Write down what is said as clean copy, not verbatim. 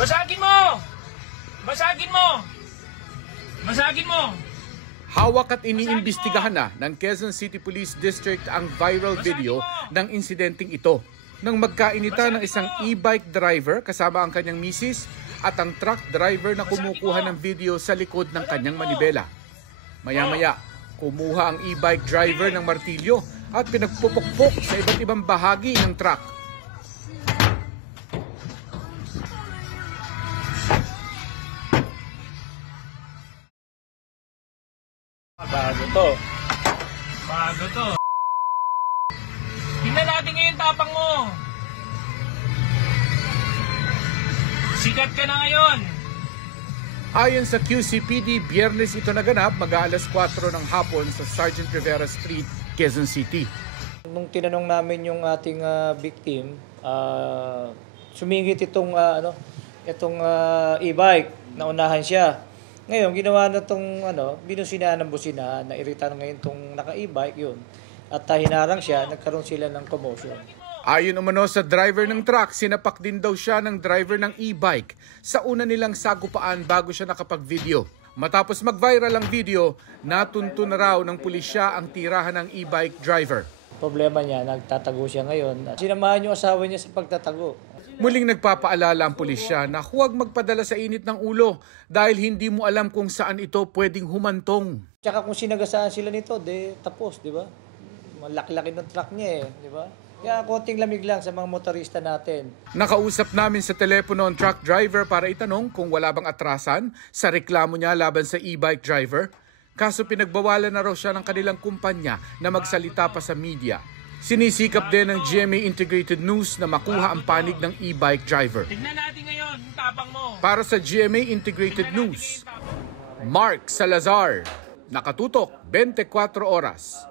Basagin mo! Basagin mo! Basagin mo! Hawak at iniimbestigahan na ng Quezon City Police District ang viral video ng insidenteng ito nang magkainita ng isang e-bike driver kasama ang kanyang misis at ang truck driver na kumukuha ng video sa likod ng kanyang manibela. Maya-maya, kumuha ang e-bike driver ng martilyo at pinagpupukpok sa iba't ibang bahagi ng truck. Bago to. Bago to. Tingnan natin ngayon tapang mo. Sikat ka na ngayon. Ayon sa QCPD, Biyernes ito naganap mag-aalas 4 ng hapon sa Sergeant Rivera Street, Quezon City. Nung tinanong namin yung ating victim, sumingit itong e-bike, naunahan siya. Ngayon, ginawa na itong binusinahan ng businahan, nairita na ngayon itong naka-e-bike yun. At hinarang siya, nagkaroon sila ng commotion. Ayon umano sa driver ng truck, sinapak din daw siya ng driver ng e-bike sa una nilang sagupaan bago siya nakapag-video. Matapos mag-viral ang video, natunto na raw ng pulisya ang tirahan ng e-bike driver. Problema niya, nagtatago siya ngayon. Sinamahan yung asawa niya sa pagtatago. Muling nagpapaalala ang pulisya na huwag magpadala sa init ng ulo dahil hindi mo alam kung saan ito pwedeng humantong. Tsaka kung sinagasaan sila nito, tapos, di ba? Malaki-laki ng truck niya di ba? Kaya konting lamig lang sa mga motorista natin. Nakausap namin sa telepono ang truck driver para itanong kung wala bang atrasan sa reklamo niya laban sa e-bike driver. Kaso pinagbawalan na raw siya ng kanilang kumpanya na magsalita pa sa media. Sinisikap din ng GMA Integrated News na makuha ang panig ng e-bike driver. Tignan natin ngayon yung tapang mo. Para sa GMA Integrated News, Mark Salazar, nakatutok 24 oras.